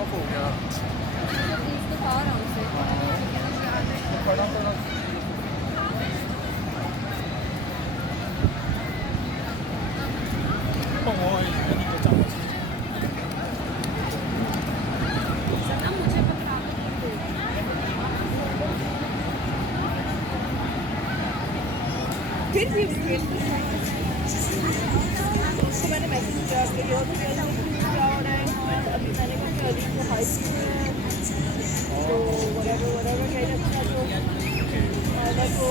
ऑफ हो गया। बीच तो था आराम से। खड़ा खड़ा ओए नहीं बचा सना मुझे पकड़ा दो। फिर भी उसको मैंने मैसेज किया कि यो तो क्या हो रहा है, अभी मैंने कहा कि अली को हाई तो whatever कह रहा था तो मायला को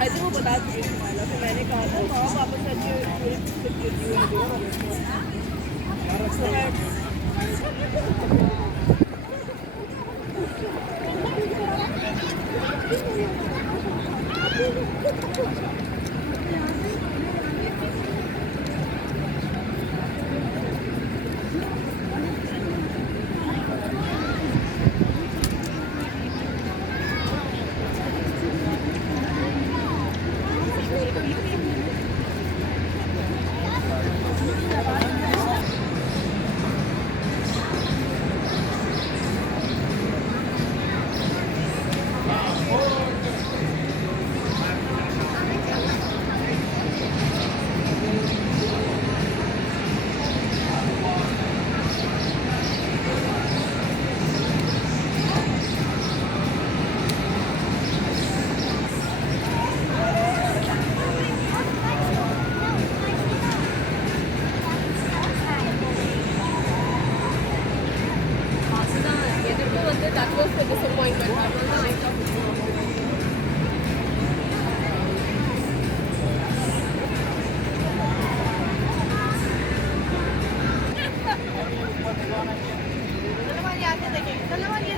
आई थिंक वो बता चुकी थी मायला से। मैंने कहा था हाँ वापस आके पूरी फिर देती हूँ तो मैं That was the disappointment. That was the night of चलो हमारी आंखें देखेंगे, चलो हमारी